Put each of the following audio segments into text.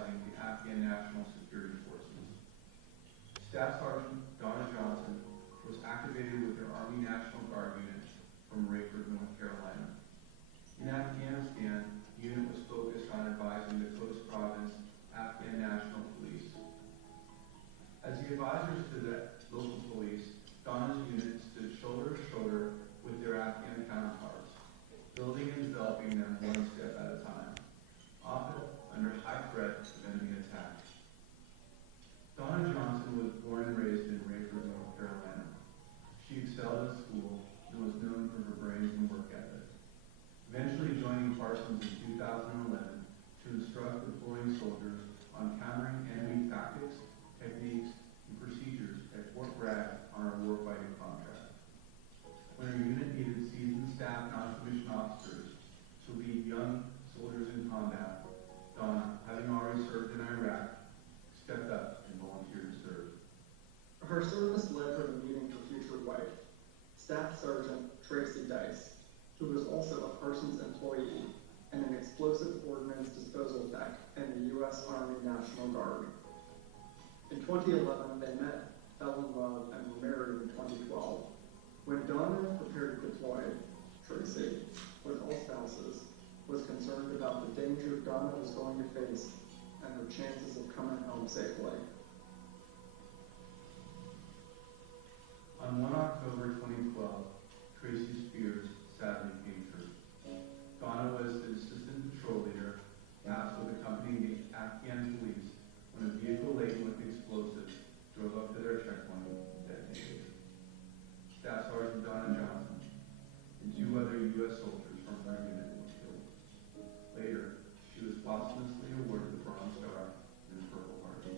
advising the Afghan National Security Forces. Staff Sergeant Donna Johnson was activated with their Army National Guard unit from Rayford, North Carolina. In Afghanistan, the unit was focused on advising the Coast Province Afghan National Police. As the advisors to the local police, Donna's unit stood shoulder to shoulder with their Afghan counterparts, building and developing them one step at a time, often under high threat of enemy attack. Donna Johnson was born and raised in Rayford, North Carolina. She excelled at school and was known for her brains and work ethic, eventually joining Parsons in 2011 to instruct deploying soldiers on countering enemy tactics, techniques, and procedures at Fort Bragg on our warfighting contract. When our unit needed seasoned staff non-commissioned officers to lead young soldiers in combat, Donna, having already served in Iraq, stepped up and volunteered to serve. Her service led her to meeting her future wife, Staff Sergeant Tracy Dice, who was also a Parsons employee and an explosive ordnance disposal tech in the U.S. Army National Guard. In 2011, they met, fell in love, and were married in 2012. When Donna prepared to deploy, Tracy, like all spouses, was concerned about the danger Donna was going to face and her chances of coming home safely. On 1 October 2012, Tracy Spears sadly injured. Donna was the assistant patrol leader tasked with accompanying the Afghan police when a vehicle laden with explosives drove up to their checkpoint and detonated. Staff Sergeant Donna Johnson and 2 other U.S. soldiers from her unit were killed. Later, she was posthumously awarded the Bronze Star and the Purple Heart.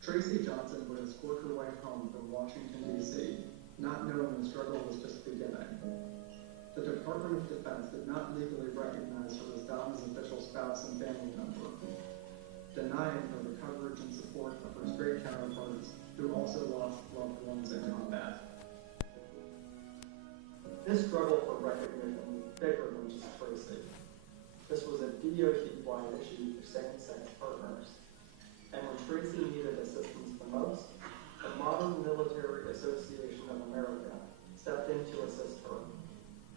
Tracy Johnson would escort her wife home from Washington, D.C., not knowing the struggle was just beginning. The Department of Defense did not legally recognize her as Donna's official spouse and family member, denying her the coverage and support of her straight counterparts who also lost loved ones in combat. This struggle for recognition was bigger than just Tracy. This was a DOD-wide issue for same-sex partners. And when Tracy needed assistance the most, the Modern Military Association of America stepped in to assist her.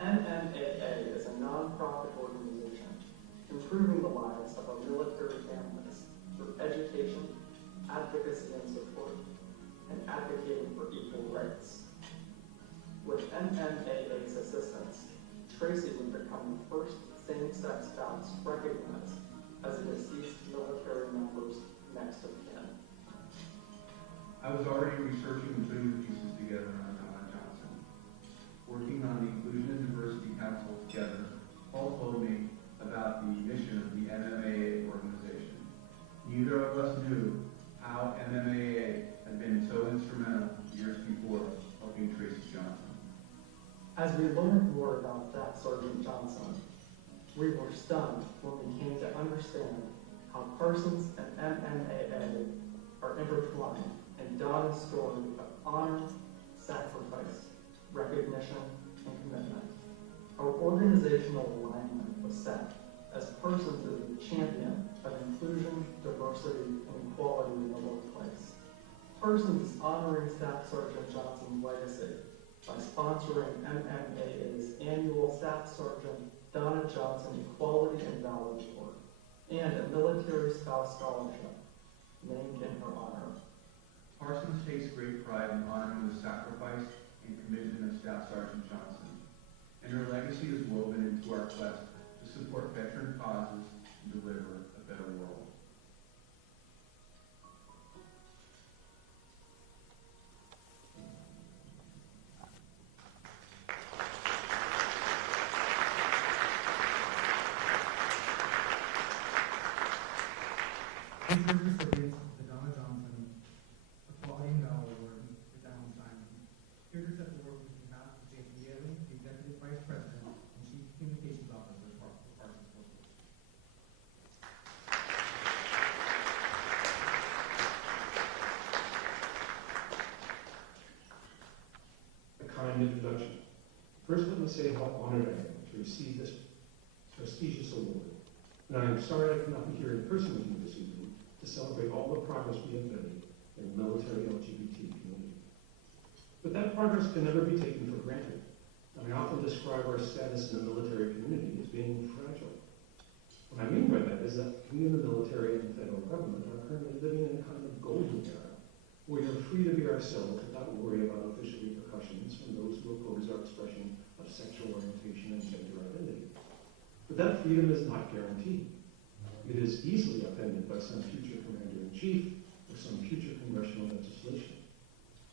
MMAA is a non-profit organization improving the lives of our military families through education, advocacy and support, and advocating for equal rights. With MMAA's assistance, Tracy would become the first same-sex spouse recognized as a deceased military member's next of kin. I was already researching and putting the pieces together on Donna Johnson. Working on the Inclusion and Diversity Council together, Paul told me about the mission of the MMAA organization. Neither of us knew how MMAA had been so instrumental years before helping Tracy Johnson. As we learned more about Staff Sergeant Johnson, we were stunned when we came to understand how Parsons and MMAA are intertwined in Donna's story of honor, sacrifice, recognition, and commitment. Our organizational alignment was set as Parsons is the champion of inclusion, diversity, and equality in the workplace. Parsons is honoring Staff Sergeant Johnson's legacy by sponsoring MMAA's annual Staff Sergeant Donna Johnson Equality and Valor Award and a military spouse scholarship named in her honor. Parsons takes great pride in honoring the sacrifice and commitment of Staff Sergeant Johnson, and her legacy is woven into our quest to support veteran causes and deliver a better world. These are recipients of the Donna Johnson Equality and Valor Award for Down Simon. Here to accept the award on behalf of Lee Kelley, the Executive Vice President and Chief Communications Officer for Parsons Corporation. A kind introduction. First, let me say how honored I am to receive this prestigious award. And I am sorry I cannot be here in person with you this to celebrate all the progress we have made in the military LGBT community. But that progress can never be taken for granted, and I often describe our status in the military community as being fragile. What I mean by that is that we in the military and the federal government are currently living in a kind of golden era, where we are free to be ourselves without worry about official repercussions from those who oppose our expression of sexual orientation and gender identity. But that freedom is not guaranteed. It is easily upended by some future commander-in-chief or some future congressional legislation.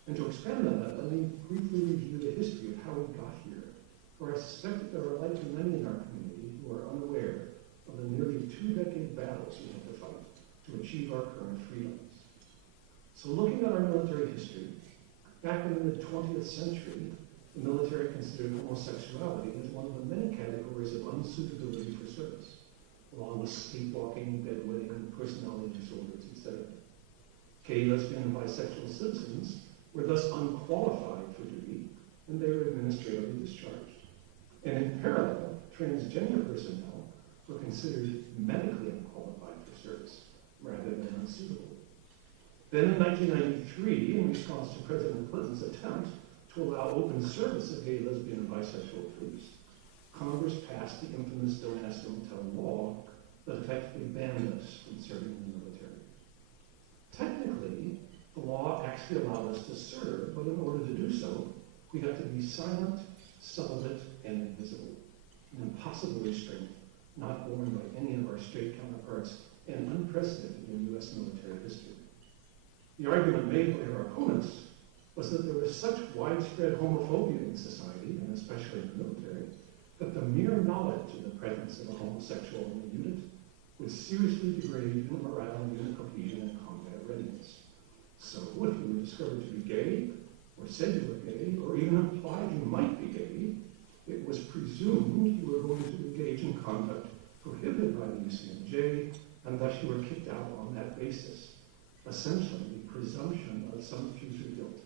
And to expand on that, let me briefly review the history of how we got here, for I suspect that there are likely many in our community who are unaware of the nearly 2-decade battles we had to fight to achieve our current freedoms. So looking at our military history, back in the 20th century, the military considered homosexuality as one of the many categories of unsuitability for service, along with sleepwalking, bedwetting, personality disorders, etc. Gay, lesbian, and bisexual citizens were thus unqualified for duty, and they were administratively discharged. And in parallel, transgender personnel were considered medically unqualified for service, rather than unsuitable. Then in 1993, in response to President Clinton's attempt to allow open service of gay, lesbian, and bisexual troops, Congress passed the infamous Don't Ask, Don't Tell law that effectively banned us from serving in the military. Technically, the law actually allowed us to serve, but in order to do so, we had to be silent, celibate, and invisible, an impossible restraint not borne by any of our straight counterparts and unprecedented in U.S. military history. The argument made by our opponents was that there was such widespread homophobia in society, and especially in the military, that the mere knowledge of the presence of a homosexual in the unit would seriously degrade unit morale, unit cohesion, and combat readiness. So if you were discovered to be gay, or said you were gay, or even implied you might be gay, it was presumed you were going to engage in conduct prohibited by the UCMJ, and thus you were kicked out on that basis, essentially the presumption of some future guilt.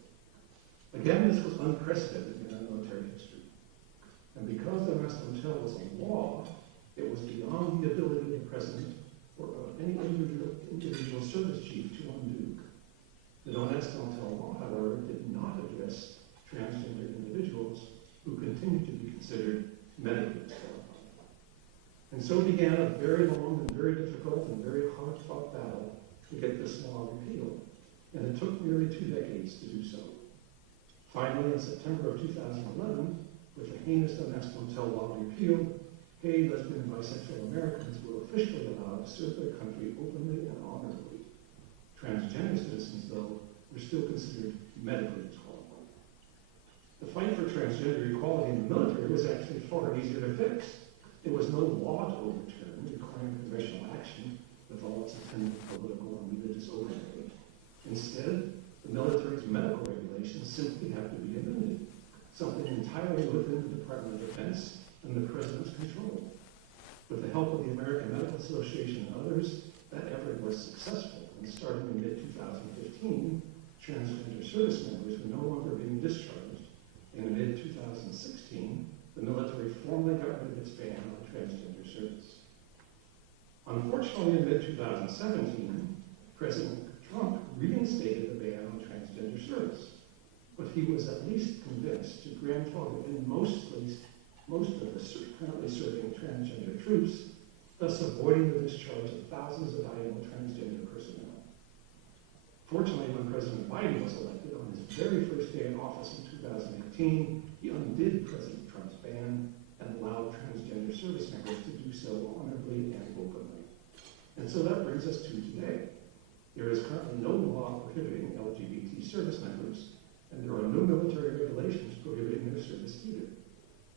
Again, this was unprecedented in our military history. And because the Don't Ask, Don't Tell was a law, it was beyond the ability of the president or of any individual service chief to undo. The Don't Ask, Don't Tell law, however, did not address transgender individuals who continued to be considered medically disqualified. And so began a very long and very difficult and very hard-fought battle to get this law repealed. And it took nearly 2 decades to do so. Finally, in September of 2011, with the heinous Don't Ask, Don't Tell law repealed, gay, lesbian, and bisexual Americans were officially allowed to serve their country openly and honorably. Transgender citizens, though, were still considered medically disqualified. The fight for transgender equality in the military was actually far easier to fix. There was no law to overturn requiring congressional action with all its attendant political and religious overlay. Instead, the military's medical regulations simply have to be amended, something entirely within the Department of Defense and the President's control. With the help of the American Medical Association and others, that effort was successful, and starting in mid-2015, transgender service members were no longer being discharged, and in mid-2016, the military formally got rid of its ban on transgender service. Unfortunately, in mid-2017, President Trump reinstated the ban on transgender service, but he was at least convinced to grandfather in most of the currently serving transgender troops, thus avoiding the discharge of thousands of valuable transgender personnel. Fortunately, when President Biden was elected on his very first day in office in 2018, he undid President Trump's ban and allowed transgender service members to do so honorably and openly. And so that brings us to today. There is currently no law prohibiting LGBT service members, and there are no military regulations prohibiting their service either.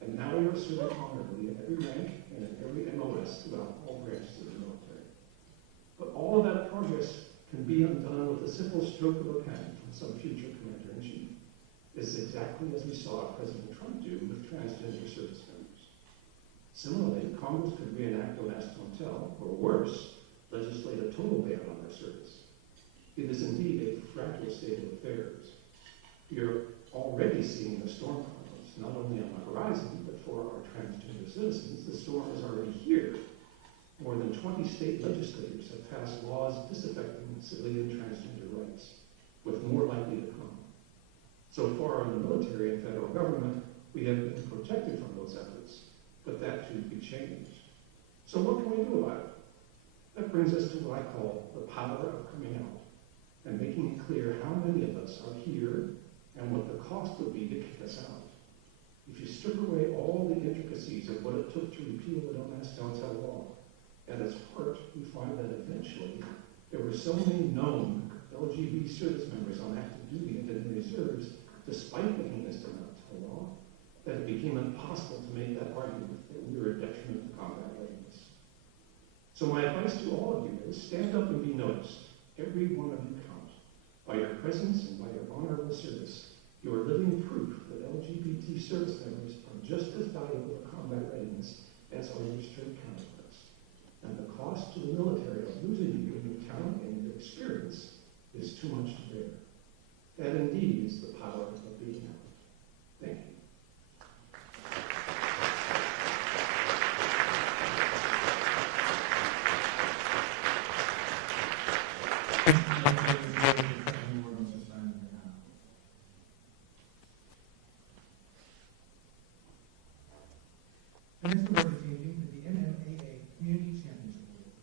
And now we are serving honorably in every rank and in every MOS throughout all branches of the military. But all of that progress can be undone with a simple stroke of a pen from some future commander-in-chief. It's exactly as we saw President Trump do with transgender service members. Similarly, Congress could reenact Don't Ask, Don't Tell, or worse, legislate a total ban on their service. It is indeed a fragile state of affairs. We are already seeing the storm clouds, not only on the horizon, but for our transgender citizens, the storm is already here. More than 20 state legislators have passed laws disaffecting civilian transgender rights, with more likely to come. So far in the military and federal government, we have been protected from those efforts, but that too could change. So what can we do about it? That brings us to what I call the power of coming out and making it clear how many of us are here and what the cost would be to kick us out. If you strip away all the intricacies of what it took to repeal the Don't Ask, Don't Tell law, at its heart, we find that eventually there were so many known LGBT service members on active duty and in the reserves, despite the heinous Don't Tell law, that it became impossible to make that argument that we were a detriment to combat readiness. So my advice to all of you is stand up and be noticed. Every one of you count. By your presence and by your honorable service, you are living proof that LGBT service members are just as valuable to combat readiness as our restraint counterparts. And the cost to the military of losing you in your talent and your experience is too much to bear. That indeed is the power of being out. Thank you. The next award this evening is the MMAA Community Championship Award.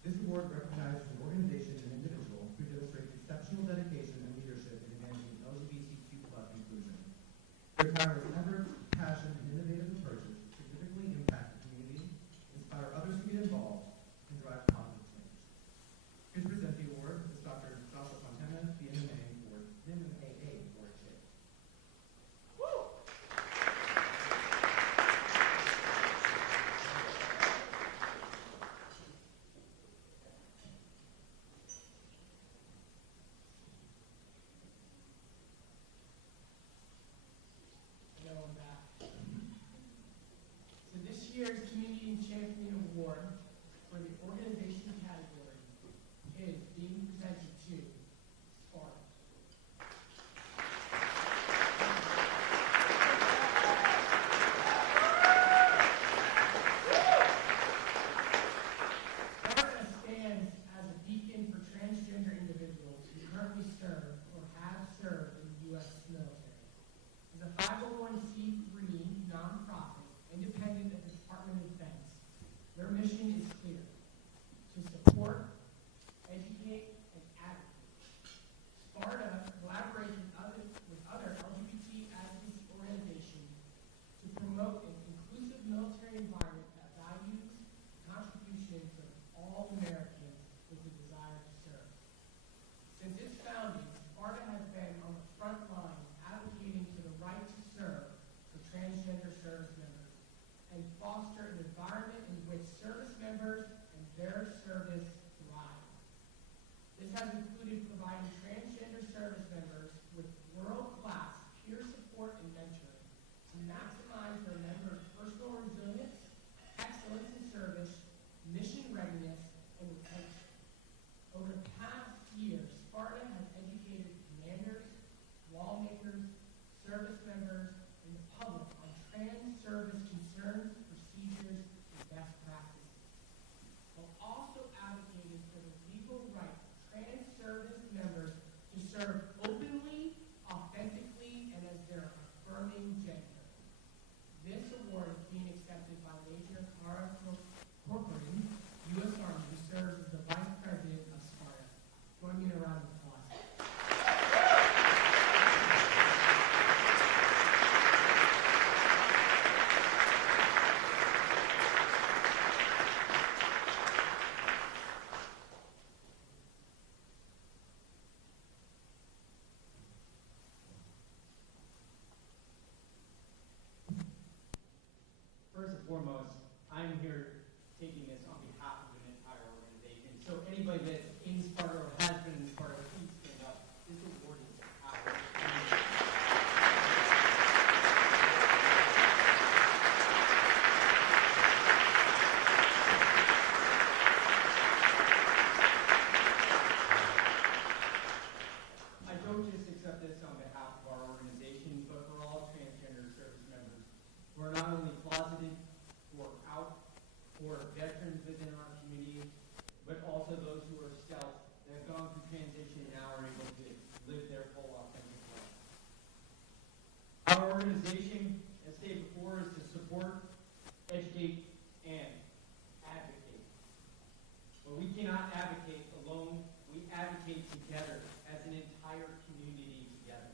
This award recognizes an organization and individual who demonstrates exceptional dedication and leadership in advancing LGBTQ+ inclusion. Their tireless efforts, passion, and innovative approaches significantly impact the community, inspire others to get involved, and drive positive change. Here to present the award is Dr. Fontanez, the MMAA Award Chair. Hello, I'm back. So this year's Community Champion Award for the organization category is being presented to Starr. Starr stands as a beacon for transgender individuals who currently serve or have served in the U.S. military. As a 501c3 nonprofit, independent of the Department of Defense, their mission is clear: to support, educate, and advocate. Sparta collaborates with other LGBT advocacy organizations to promote an inclusive military environment that values the contributions of all Americans with a desire to serve. Since its founding, Sparta has been on the front line advocating for the right to serve for transgender service members and foster an environment in which service members and their service thrive. This has included providing transgender service members with world-class peer support and mentoring to maximize their members' personal resilience, excellence in service, mission readiness, and retention. Over the past year, Sparta has educated commanders, lawmakers, service members, and the public on trans-service concerns, procedures, and best practices, while also advocating for the legal right of trans-service members to serve openly, authentically, and as their affirming gender. This award is being accepted by Major Cara Corcoran, U.S. Army, who serves as the Vice President of Sparta. Join me in a round of applause. First and foremost, I'm here taking this on behalf of an entire organization. So anybody that's in Sparta or has been in Sparta, please stand up. This award is ours. I don't just accept this on behalf of our organization, but for all transgender service members who are not only closeted or scouts that have gone through transition and now are able to live their full authentic life. Our organization, as stated before, is to support, educate, and advocate. But we cannot advocate alone. We advocate together as an entire community together.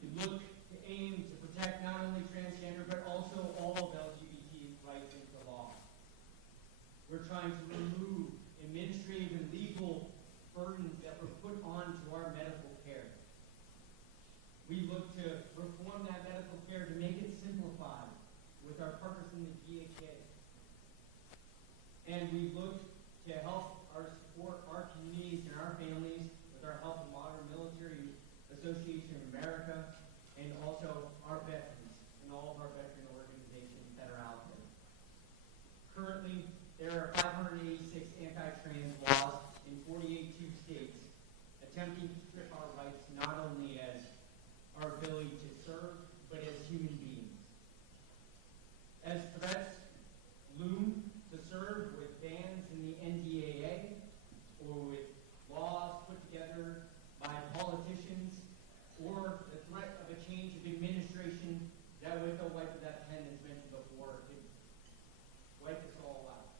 We look to aim to protect not only transgender, but also all of LGBT rights into law. We're trying to remove administrative and legal burdens that were put onto our medical care. We look to reform that medical care to make it simplified with our partners in the GHA. And we look to help support our communities and our families with our Help of Modern Military Association of America, and also our veterans and all of our veteran organizations that are out there. Currently, there are 586 anti-trans laws in 48 states attempting to strip our rights not only as our ability to serve, but as human beings. As threats loom to serve with bans in the NDAA or with laws put together by politicians, or the threat of a change of administration that with a wipe of that pen, as mentioned before, could wipe us all out.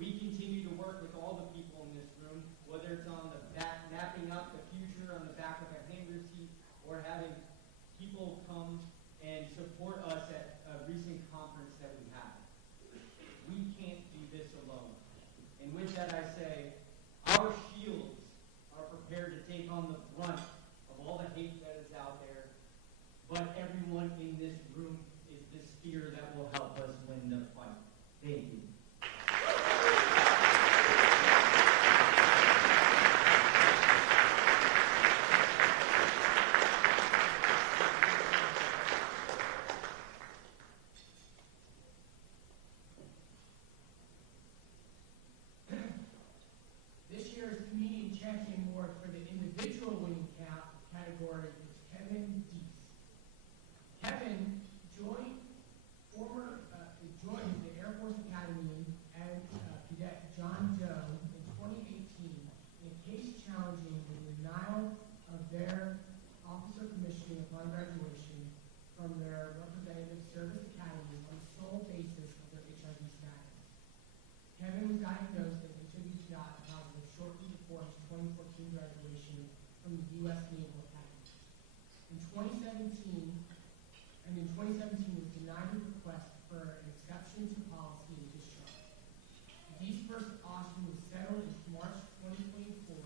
We continue to work with all the people in this room, whether it's on the back, mapping up the future on the back of a handwritten or having people come and support us at a recent conference that we had. We can't do this alone. And with that I say, our shields are prepared to take on the brunt of all the hate that is out there, but everyone in this room is the spear that will help us win the fight. Thank you. This year's Community Champion Award for the individual winning category is Kevin Deese. Kevin joined the Air Force Academy and Cadet John Doe in 2018 in a case challenging the denial of their officer commissioning upon graduation from their representative service academy on the sole basis of their HIV status. Kevin was diagnosed as HIV positive shortly before his 2014 graduation from the U.S. Naval Academy. In 2017 was denied a request for an exception to policy and discharge. Deese versus Austin was settled in March 2024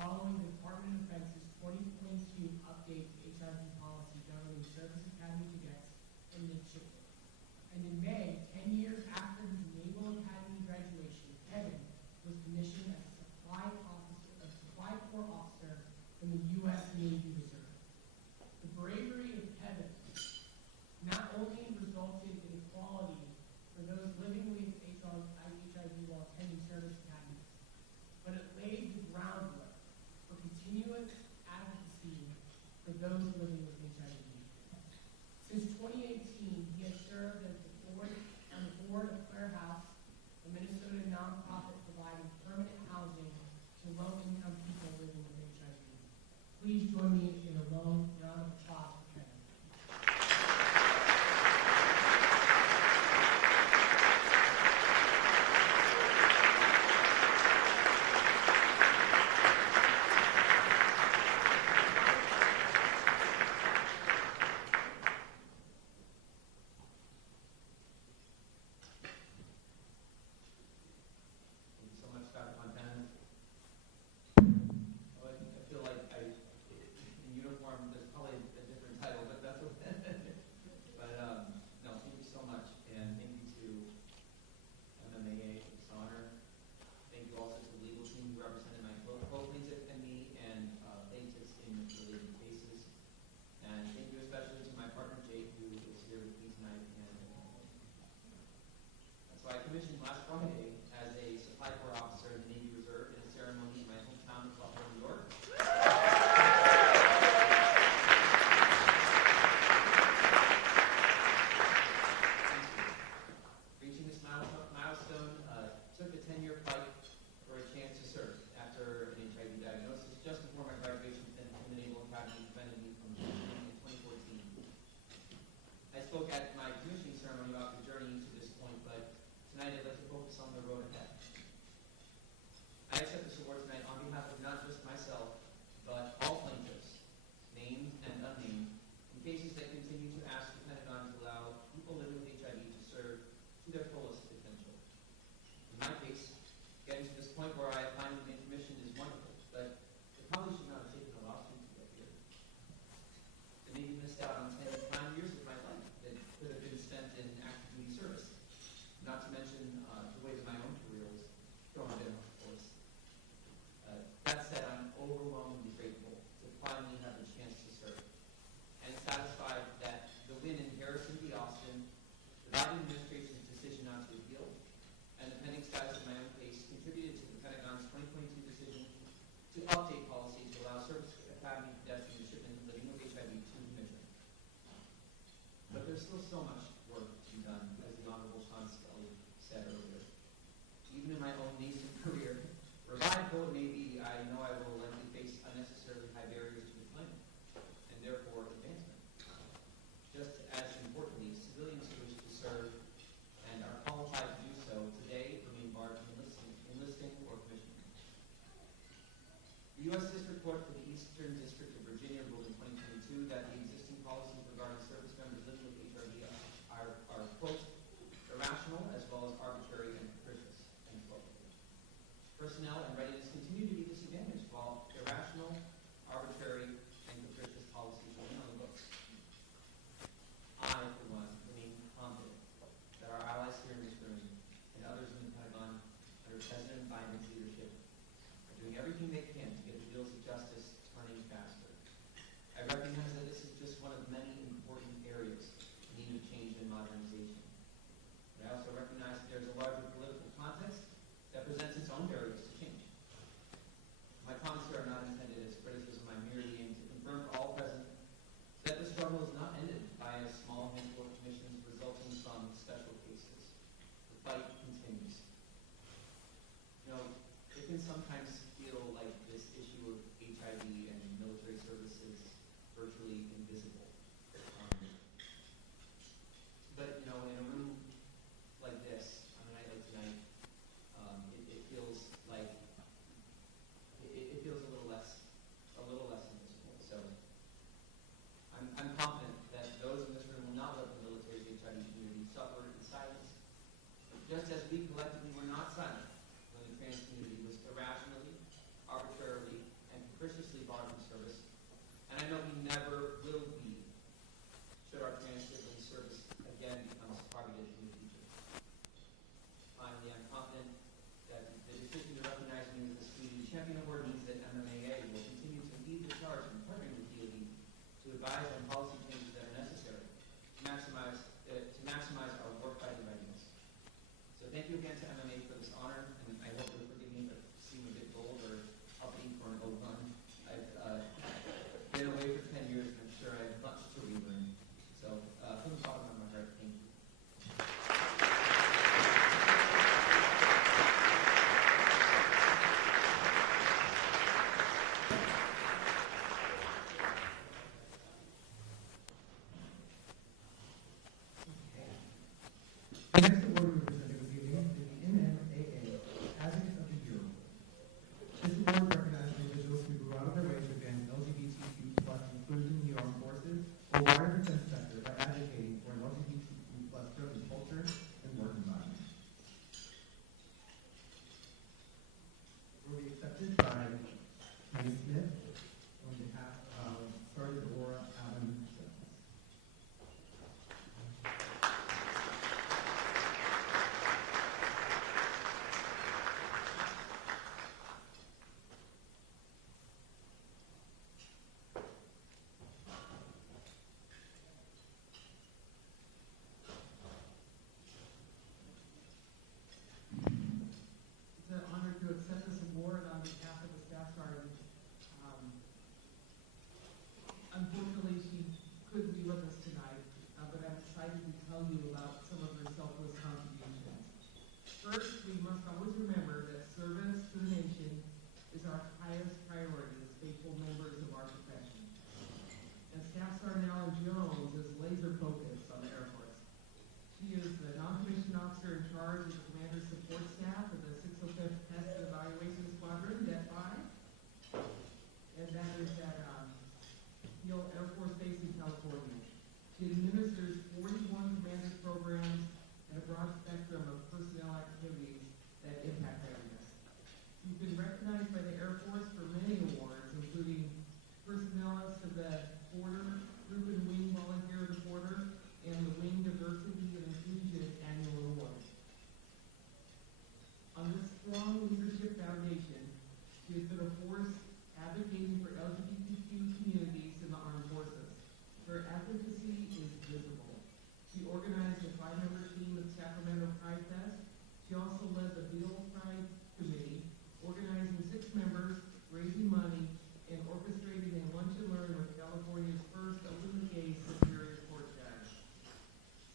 following the Department of Defense's 2022 update to HIV policy governing service academy cadets and midshipmen. And in May, 10 years after his Naval Academy graduation, Kevin was commissioned as a supply corps officer from the U.S. Navy Reserve. The bravery of Kevin not Eastern District of Virginia ruled in 2022 that the existing policies regarding service members living with HIV are quote, irrational as well as arbitrary and capricious, end quote. Personnel and readiness continue to be disadvantaged while irrational, arbitrary, and capricious policies remain on the books. I, for one, remain confident that our allies here in this room and others in the Pentagon under President Biden's leadership are doing everything they can to get the wheels of justice turning faster. I recognize that this is just one of many important areas in need of change and modernization. But I also recognize that there's a larger political context that presents its own barriers to change. My comments here are not intended as criticism. I merely aim to confirm for all present that the struggle is not ended by a small handful of commissions resulting from special cases. The fight continues. You know, it can sometimes feel like this issue of HIV and military service is virtually invisible. But, you know, in a room like this, on a night like tonight, it feels like, it feels a little less invisible. So I'm confident that those in this room will not let the military HIV community suffer in silence, just as we collectively were not silent when the trans community was irrationally, arbitrarily, and capriciously barred from service. And I know we never will be, should our trans sibling service again becomes targeted in the future. Finally, I'm confident that the decision to recognize me as the Community Champion Award means that MMAA will continue to lead the charge in partnering with DoD to advise on policy changes that are necessary to maximize our war-fighting readiness. So thank you again to MMA for this honor, and I hope you'll forgive me if I seem a bit bold or uppity for an old run. I've been away for 10 years, and I'm sure I have much to relearn. So from the bottom of my heart, thank you. The next award we presented this evening is the MMAA Advocate of the Year. This award recognizes individuals who go out of their way to advance LGBTQ plus inclusion in the armed forces or wider defense sector by advocating for an LGBTQ plus driven culture and work environment. It will be accepted by Kenny Smith on behalf of Sergeant Aurora Allen. It's an honor to accept this award on behalf of the Staff Sergeant. Unfortunately, she couldn't be with us tonight, but I'm excited to tell you about some of her selfless contributions. First, we must always remember that service to the nation is our highest priority as faithful members of our profession. And Staff Sergeant Allen Jones is laser focused on the Air Force. She is the non-commissioned officer in charge of the commander's support staff of the 605th Test and Evaluation Squadron, Det 5. And that is at Hill Air Force Base in California. She administers 41 commander's programs and a broad spectrum of personnel activities that impact readiness. She's been recognized by the Air Force for many awards, including Personnelist of the Border, Group and Wing Volunteer of the Border, and the Wing Diversity and Inclusion Annual Award. On this strong leadership foundation, she has been a force advocating for LGBTQ communities in the armed forces. Her advocacy is visible. She organized a 5-member team at Sacramento Pride Fest. She also led the Beale Pride Committee, organizing 6 members, raising money, and orchestrated a lunch and learn with California's first openly gay Superior Court judge.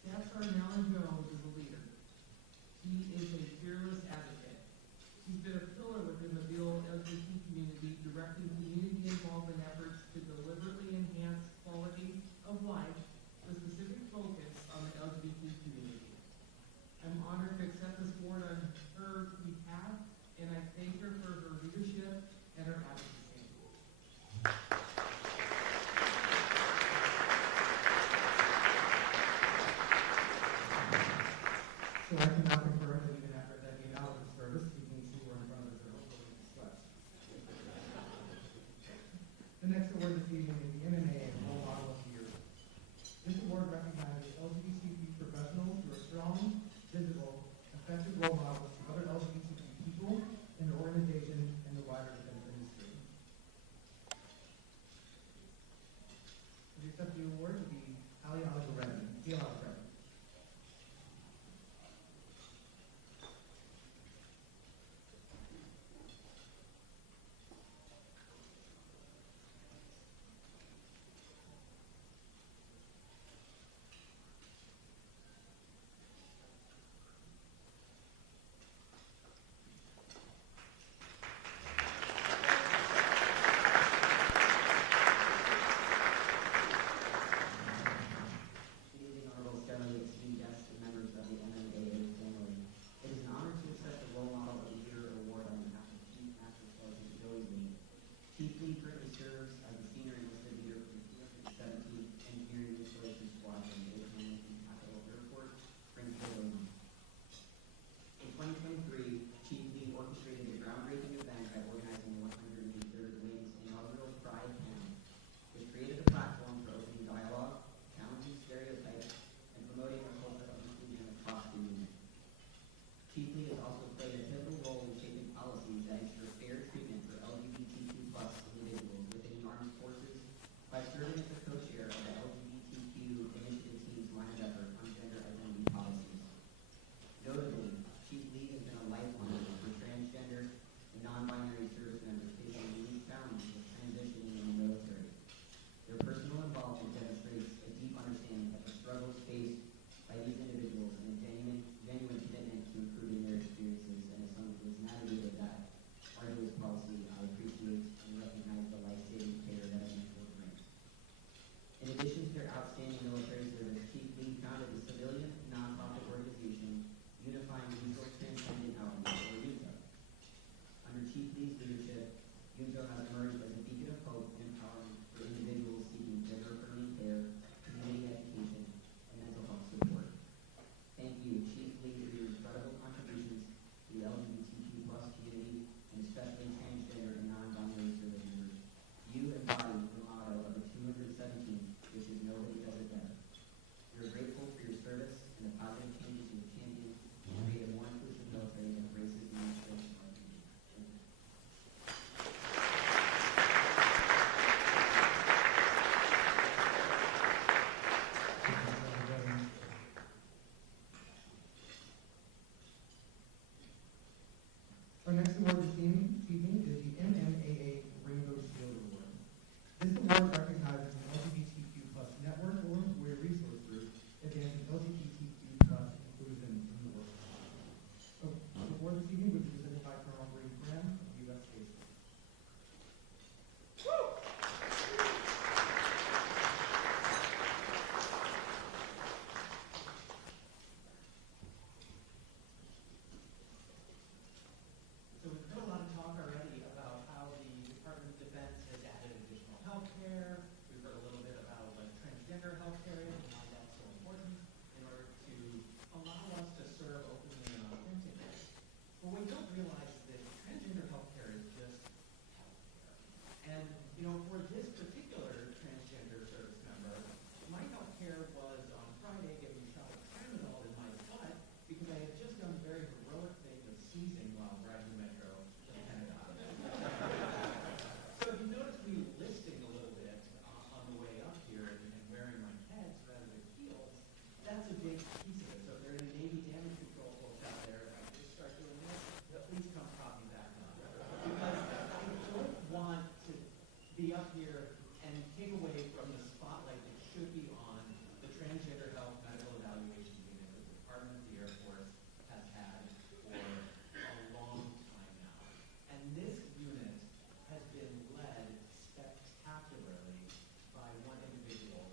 Staff Sergeant Allen Jones is a leader. She is a fearless advocate. She's been a pillar within the Beale LGBT community, directing community involvement award this evening is the MMAA Rainbow Shield Award. This award recognizes an LGBTQ plus network or employee resource group advancing LGBTQ plus inclusion in the workforce. The award this evening was presented by Colonel Brady Graham of U.S. Space Force. So we've heard a lot of talk already about how the Department of Defense has added additional health care. We've heard a little bit about what transgender health care is and why that's so important in order to allow us to serve openly and authentically. But what we don't realize is that transgender health care is just health care. And, you know, for this particular transgender service member, my health care was on Friday getting shot of tramadol in my butt because I had just done a very heroic thing of sneezing while riding the metro to the Pentagon. So if you notice me listing a little bit on the way up here and wearing my pads rather than heels, that's a big piece of it. So if there are any Navy damage control folks out there, if I just start doing this, please come prop me back up. Because I don't want to be up here and take away from the spotlight that should be on the transgender health medical evaluation unit that the Department of the Air Force has had for a long time now. And this unit has been led spectacularly by one individual,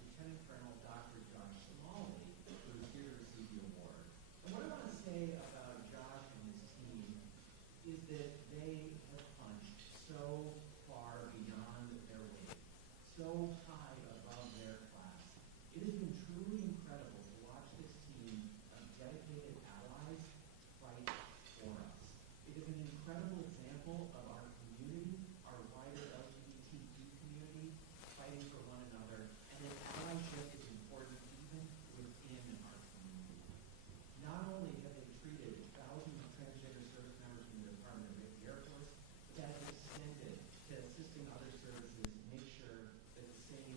Lieutenant Colonel Dr. Josh Somali, who is here to receive the award. And what I want to say about Josh and his team is that they have punched so far beyond their weight, so high above their class. It has been truly incredible to watch this team of dedicated allies fight for us. It is an incredible example of our community, our wider LGBTQ community, fighting for one another, and that allyship is important even within our community. Not only have they treated thousands of transgender service members from the Department of the Air Force, but that has extended to assisting other services make sure that the same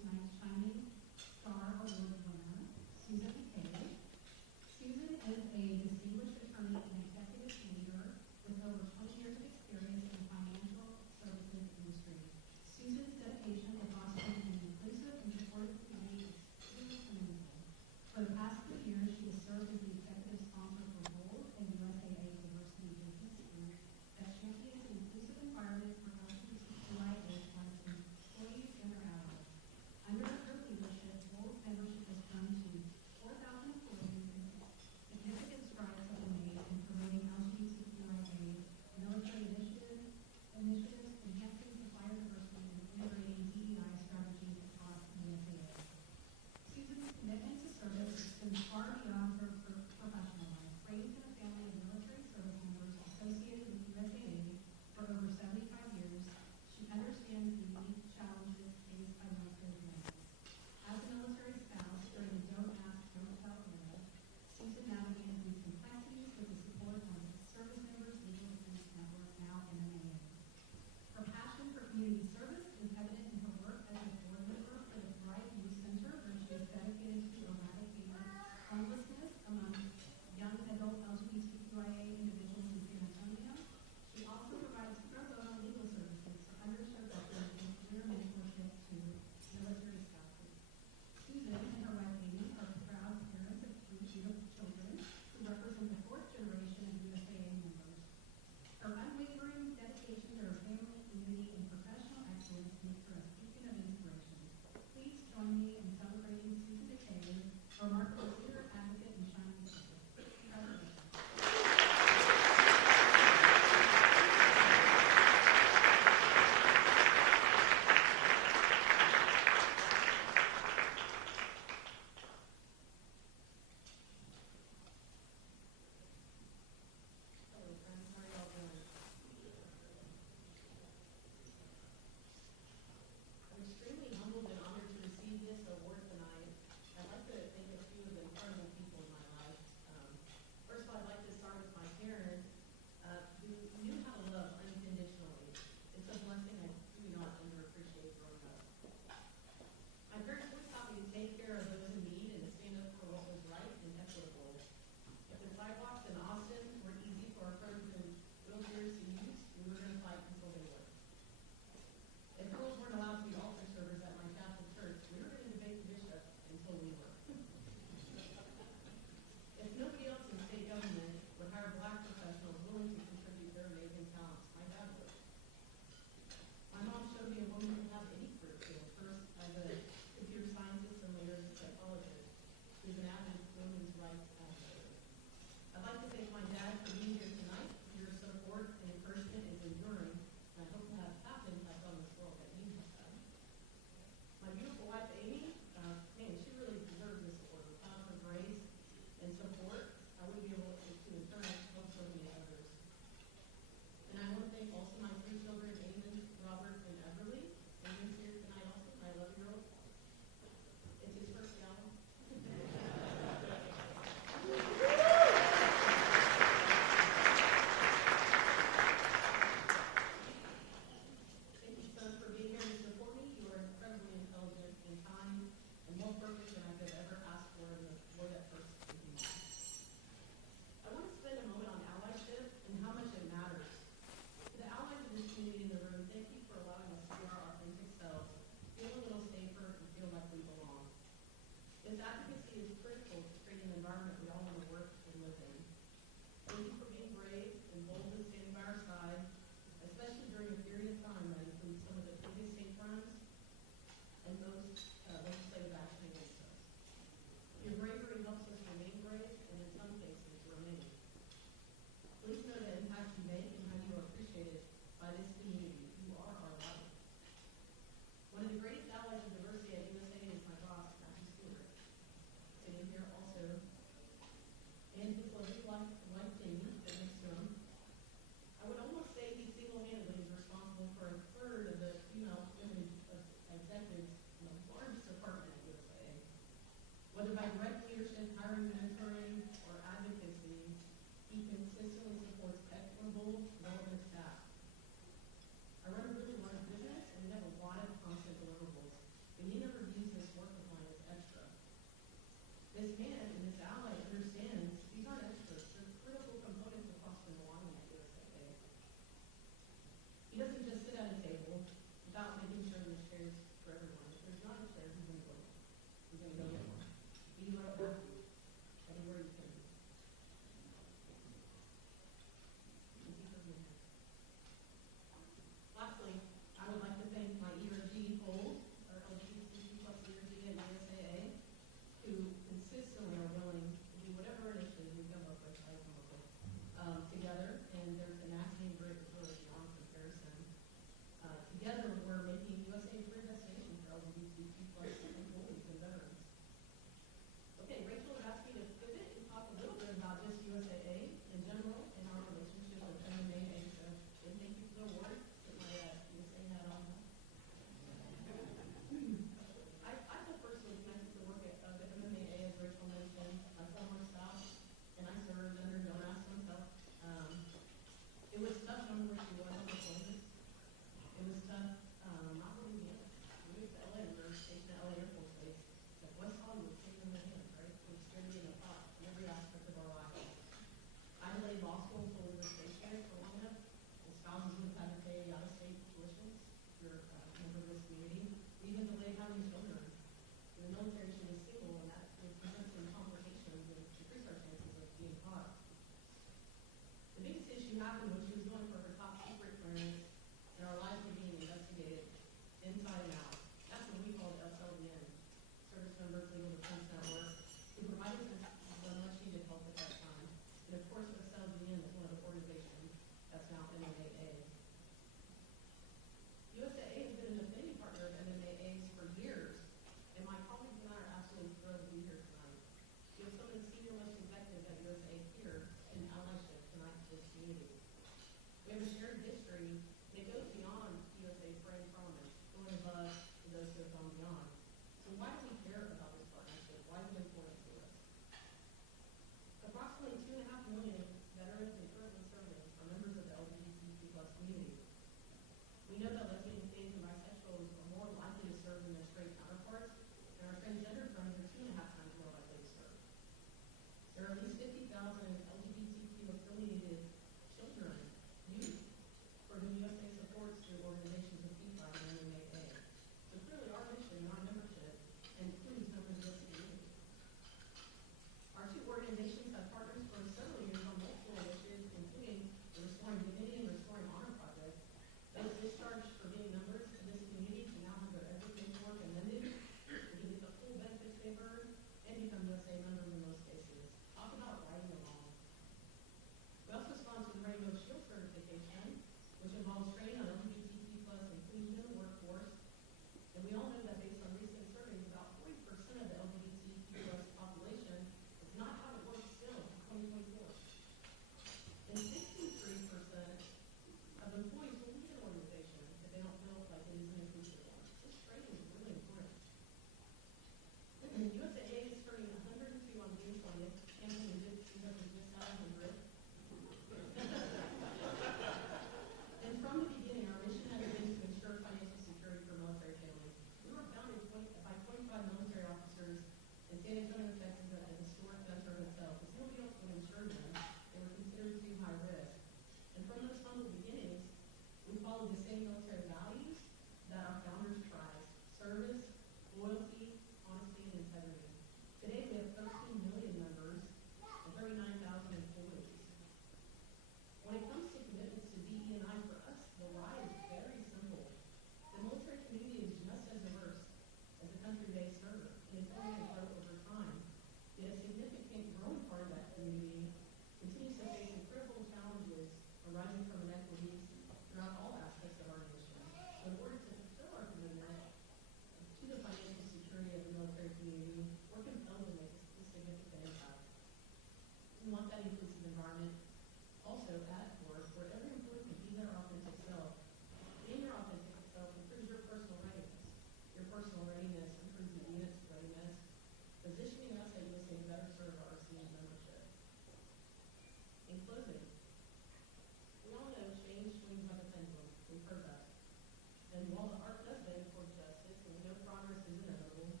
And while the art does bend towards justice, and we know progress is inevitable,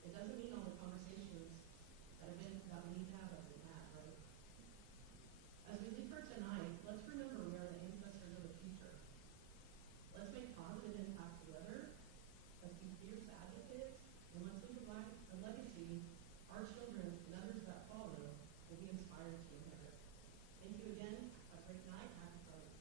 it doesn't mean all the conversations that we need to have have been had, right? As we leave for tonight, let's remember we are the ancestors of the future. Let's make positive impact together. Let's be fierce advocates, and let's leave a legacy our children and others that follow will be inspired to inherit. Thank you again. Have a great night. Happy Friday.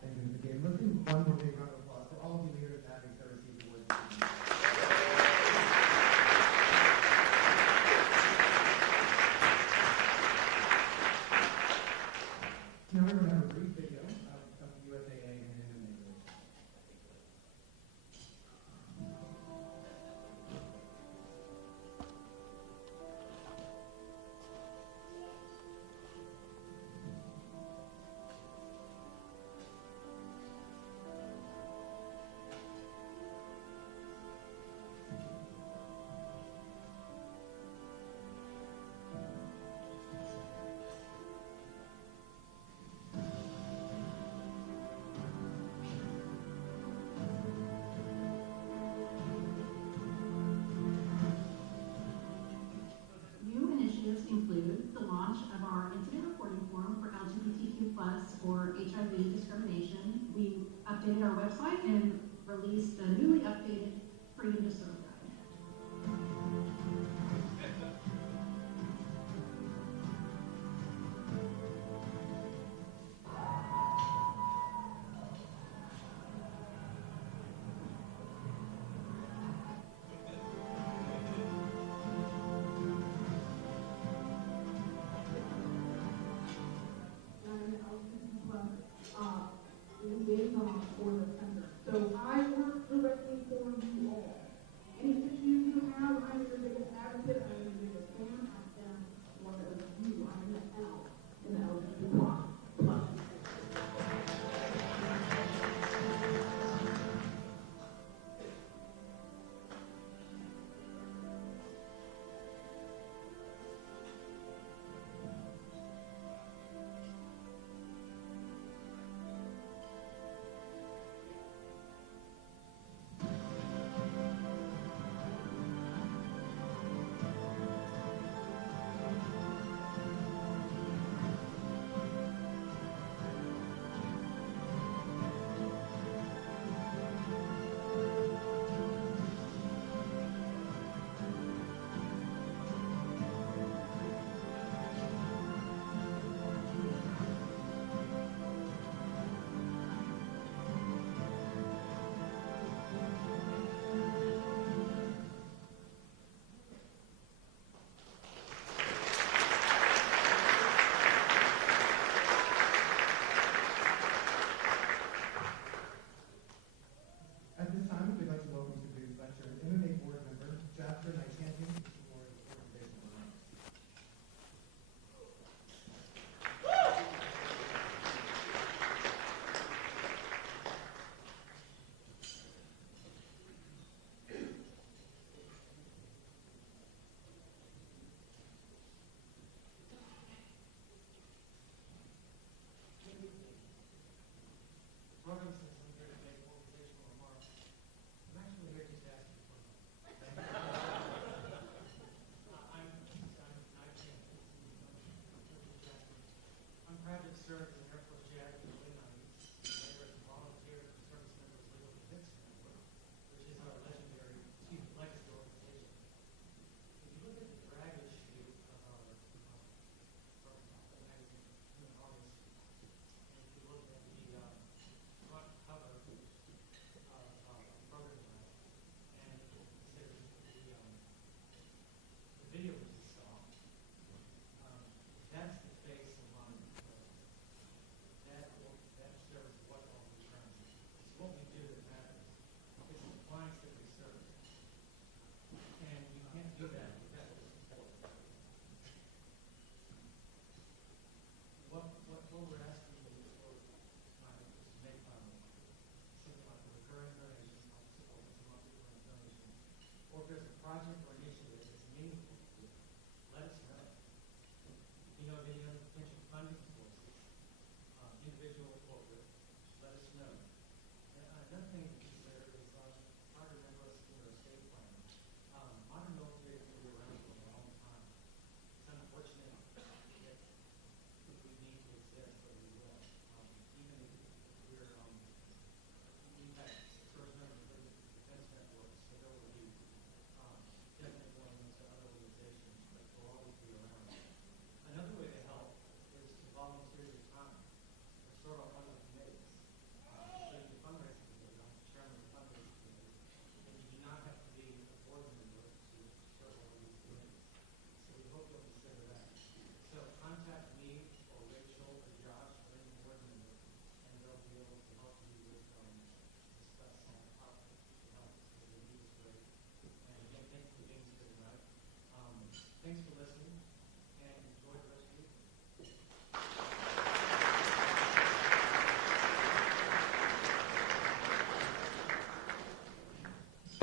Thank you, Mr. Dane. Let's do one more big round of applause for all of you leaders and advocates that received awards. Now we're going to have a brief video of USAA and MMAA. New initiatives include the launch of our incident reporting form for LGBTQ+ or HIV discrimination. We updated our website and released the newly updated Freedom to Serve guide. Liaison for the center. So I work directly for you all.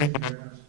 Thank you very much.